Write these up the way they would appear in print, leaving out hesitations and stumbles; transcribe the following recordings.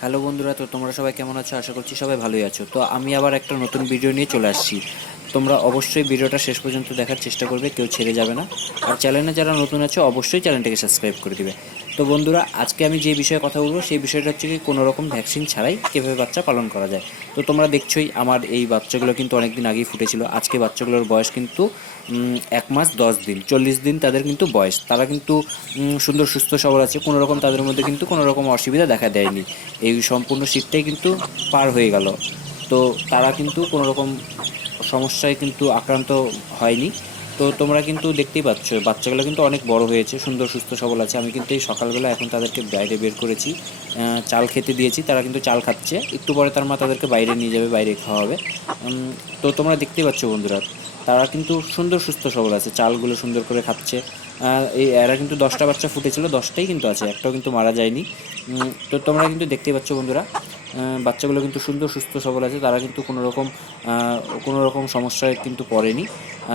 Hello বন্ধুরা, তো তোমরা সবাই কেমন আছো? আশা করছি সবাই ভালোই আছো। তো আমি আবার একটা নতুন ভিডিও নিয়ে চলে আসছি। তোমরা অবশ্যই ভিডিওটা শেষ পর্যন্ত দেখার চেষ্টা করবে, কেউ ছেড়ে যাবে না। আর চ্যানেলে যারা নতুন আছো অবশ্যই চ্যানেলটাকে সাবস্ক্রাইব করে দিবে। তো বন্ধুরা, আজকে আমি যে বিষয়ে কথা বলবো সেই বিষয়টা হচ্ছে কি, কোনো রকম ভ্যাকসিন ছাড়াই কীভাবে বাচ্চা পালন করা যায়। তো তোমরা দেখছোই আমার এই বাচ্চাগুলো কিন্তু অনেক দিন আগেই ফুটেছিল। আজকে বাচ্চাগুলোর বয়স কিন্তু 1 মাস 10 দিন, 40 দিন তাদের কিন্তু বয়স। তারা কিন্তু সুন্দর সুস্থ সবল আছে, কোনো রকম তাদের মধ্যে কিন্তু কোনো রকম অসুবিধা দেখা দেয়নি। এই সম্পূর্ণ শীতটাই কিন্তু পার হয়ে গেল। তো তারা কিন্তু কোনো রকম সমস্যায় কিন্তু আক্রান্ত হয়নি। তো তোমরা কিন্তু দেখতেই পাচ্ছ বাচ্চাগুলো কিন্তু অনেক বড় হয়েছে, সুন্দর সুস্থ সবল আছে। আমি কিন্তু এই সকালবেলা এখন তাদেরকে বাইরে বের করেছি, চাল খেতে দিয়েছি। তারা কিন্তু চাল খাচ্ছে, একটু পরে তার মা তাদেরকে বাইরে নিয়ে যাবে, বাইরে খাওয়াবে। তো তোমরা দেখতেই পাচ্ছ বন্ধুরা, তারা কিন্তু সুন্দর সুস্থ সবল আছে, চালগুলো সুন্দর করে খাচ্ছে। এই এরা কিন্তু 10টা বাচ্চা ফুটেছিল, 10টাই কিন্তু আছে, একটাও কিন্তু মারা যায়নি। তো তোমরা কিন্তু দেখতেই পাচ্ছ বন্ধুরা, বাচ্চাগুলো কিন্তু সুন্দর সুস্থ সবল আছে। তারা কিন্তু কোনো রকম সমস্যায় কিন্তু পড়েনি।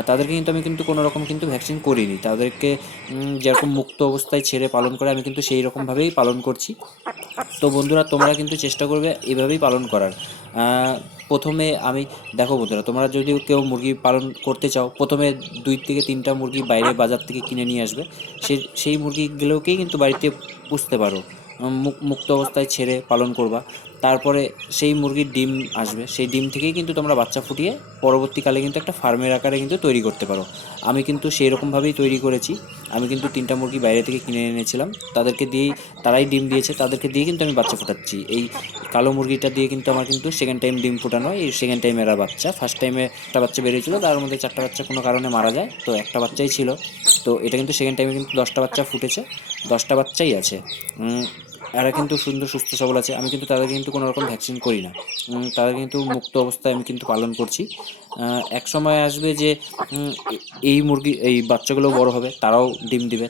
তাদেরকে কিন্তু আমি কিন্তু কোনো রকম কিন্তু ভ্যাকসিন করিনি। তাদেরকে যেরকম মুক্ত অবস্থায় ছেড়ে পালন করে আমি কিন্তু সেই রকমভাবেই পালন করছি। তো বন্ধুরা, তোমরা কিন্তু চেষ্টা করবে এভাবেই পালন করার। প্রথমে আমি দেখো বন্ধুরা, তোমরা যদি কেউ মুরগি পালন করতে চাও, প্রথমে 2 থেকে 3টা মুরগি বাইরে বাজার থেকে কিনে নিয়ে আসবে। সেই মুরগিগুলোকেই কিন্তু বাড়িতে পুষতে পারো। মুক্ত অবস্থায় ছেড়ে পালন করবা। তারপরে সেই মুরগির ডিম আসবে, সেই ডিম থেকেই কিন্তু তোমরা বাচ্চা ফুটিয়ে পরবর্তীকালে কিন্তু একটা ফার্মের আকারে কিন্তু তৈরি করতে পারো। আমি কিন্তু সেই রকমভাবেই তৈরি করেছি। আমি কিন্তু 3টা মুরগি বাইরে থেকে কিনে এনেছিলাম, তাদেরকে দিয়েই, তারাই ডিম দিয়েছে, তাদেরকে দিয়ে কিন্তু আমি বাচ্চা ফোটাচ্ছি। এই কালো মুরগিটা দিয়ে কিন্তু আমার কিন্তু সেকেন্ড টাইম ডিম ফোটানো, এই সেকেন্ড টাইম এরা বাচ্চা। ফার্স্ট টাইমে একটা বাচ্চা বেরিয়েছিল, তার মধ্যে 4টা বাচ্চা কোনো কারণে মারা যায়, তো একটা বাচ্চাই ছিল। তো এটা কিন্তু সেকেন্ড টাইমে কিন্তু 10টা বাচ্চা ফুটেছে, 10টা বাচ্চাই আছে। এরা কিন্তু সুন্দর সুস্থ সবল আছে। আমি কিন্তু তাদেরকে কিন্তু কোনো রকম ভ্যাকসিন করি না। তাদের কিন্তু মুক্ত অবস্থায় আমি কিন্তু পালন করছি। এক সময় আসবে যে এই মুরগি, এই বাচ্চাগুলো বড় হবে, তারাও ডিম দিবে,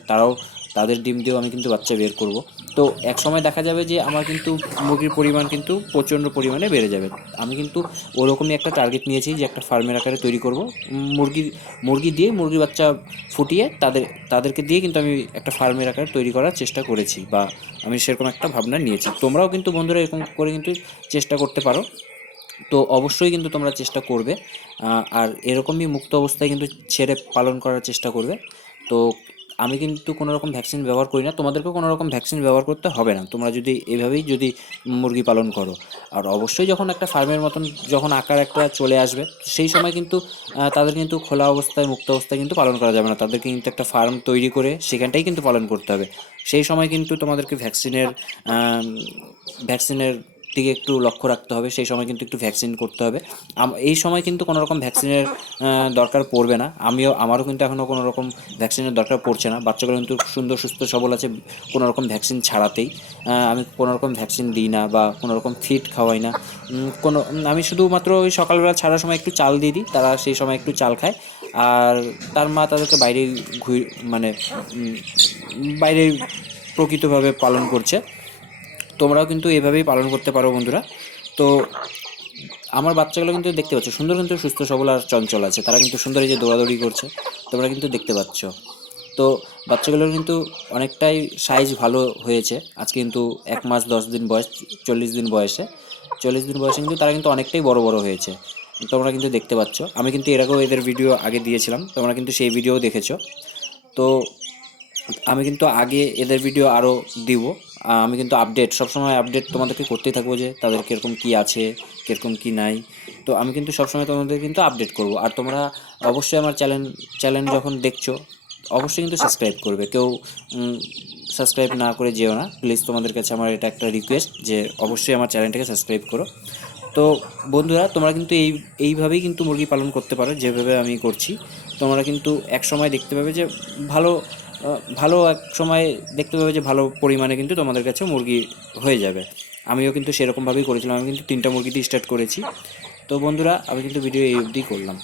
তাদের ডিম দিয়েও আমি কিন্তু বাচ্চা বের করব। তো এক সময় দেখা যাবে যে আমার কিন্তু মুরগির পরিমাণ কিন্তু প্রচণ্ড পরিমাণে বেড়ে যাবে। আমি কিন্তু ওরকমই একটা টার্গেট নিয়েছি যে একটা ফার্মের আকারে তৈরি করব। মুরগি দিয়ে মুরগি বাচ্চা ফুটিয়ে তাদেরকে দিয়ে কিন্তু আমি একটা ফার্মের আকারে তৈরি করার চেষ্টা করেছি, বা আমি সেরকম একটা ভাবনা নিয়েছি। তোমরাও কিন্তু বন্ধুরা এরকম করে কিন্তু চেষ্টা করতে পারো। তো অবশ্যই কিন্তু তোমরা চেষ্টা করবে, আর এরকমই মুক্ত অবস্থায় কিন্তু ছেড়ে পালন করার চেষ্টা করবে। তো আমি কিন্তু কোনো রকম ভ্যাকসিন ব্যবহার করি না, তোমাদেরকেও কোনো রকম ভ্যাকসিন ব্যবহার করতে হবে না, তোমরা যদি এভাবেই যদি মুরগি পালন করো। আর অবশ্যই যখন একটা ফার্মের মতন যখন আকার একটা চলে আসবে, সেই সময় কিন্তু তাদের কিন্তু খোলা অবস্থায়, মুক্ত অবস্থায় কিন্তু পালন করা যাবে না। তাদেরকে কিন্তু একটা ফার্ম তৈরি করে সেখানটাই কিন্তু পালন করতে হবে। সেই সময় কিন্তু তোমাদেরকে ভ্যাকসিনের দিকে একটু লক্ষ্য রাখতে হবে। সেই সময় কিন্তু একটু ভ্যাকসিন করতে হবে। এই সময় কিন্তু কোনো রকম ভ্যাকসিনের দরকার পড়বে না। আমারও কিন্তু এখনও কোনো রকম ভ্যাকসিনের দরকার পড়ছে না। বাচ্চাগুলো কিন্তু সুন্দর সুস্থ সবল আছে কোনো রকম ভ্যাকসিন ছাড়াতেই। আমি কোনো রকম ভ্যাকসিন দিই না বা কোনো রকম ফিড খাওয়াই না। আমি শুধুমাত্র ওই সকালবেলা ছাড়ার সময় একটু চাল দিয়ে দিই, তারা সেই সময় একটু চাল খায়। আর তার মা তাদেরকে বাইরে মানে বাইরে প্রকৃতভাবে পালন করছে। তোমরাও কিন্তু এভাবেই পালন করতে পারো বন্ধুরা। তো আমার বাচ্চাগুলো কিন্তু দেখতে পাচ্ছ সুন্দর, কিন্তু সুস্থ সবল আর চঞ্চল আছে। তারা কিন্তু সুন্দর এই যে দৌড়াদৌড়ি করছে, তোমরা কিন্তু দেখতে পাচ্ছ। তো বাচ্চাগুলোর কিন্তু অনেকটাই সাইজ ভালো হয়েছে। আজকে কিন্তু 1 মাস 10 দিন বয়স, 40 দিন বয়সে 40 দিন বয়সে কিন্তু তারা কিন্তু অনেকটাই বড় বড় হয়েছে। তোমরা কিন্তু দেখতে পাচ্ছ, আমি কিন্তু এর আগেও এদের ভিডিও আগে দিয়েছিলাম, তোমরা কিন্তু সেই ভিডিও দেখেছো। তো আমি কিন্তু আগে এদের ভিডিও আরও দিব। আমি কিন্তু সবসময় আপডেট তোমাদেরকে করতেই থাকবো, যে তাদের কীরকম কী আছে, কীরকম কী নাই। তো আমি কিন্তু সবসময় তোমাদের কিন্তু আপডেট করব। আর তোমরা অবশ্যই আমার চ্যানেল যখন দেখছো, অবশ্যই কিন্তু সাবস্ক্রাইব করবে। কেউ সাবস্ক্রাইব না করে যেও না প্লিজ, তোমাদের কাছে আমার এটা একটা রিকোয়েস্ট যে অবশ্যই আমার চ্যানেলটাকে সাবস্ক্রাইব করো। তো বন্ধুরা, তোমরা কিন্তু এইভাবেই কিন্তু মুরগি পালন করতে পারো, যেভাবে আমি করছি। তোমরা কিন্তু এক সময় দেখতে পাবে যে ভালো ভালো এক সময় দেখতে পাবে যে ভালো পরিমাণে কিন্তু তোমাদের কাছে মুরগি হয়ে যাবে। আমিও কিন্তু সেরকমভাবেই করেছিলাম, আমি কিন্তু 3টা মুরগি দিয়ে স্টার্ট করেছি। তো বন্ধুরা, আমি কিন্তু ভিডিও এই অবধিই করলাম।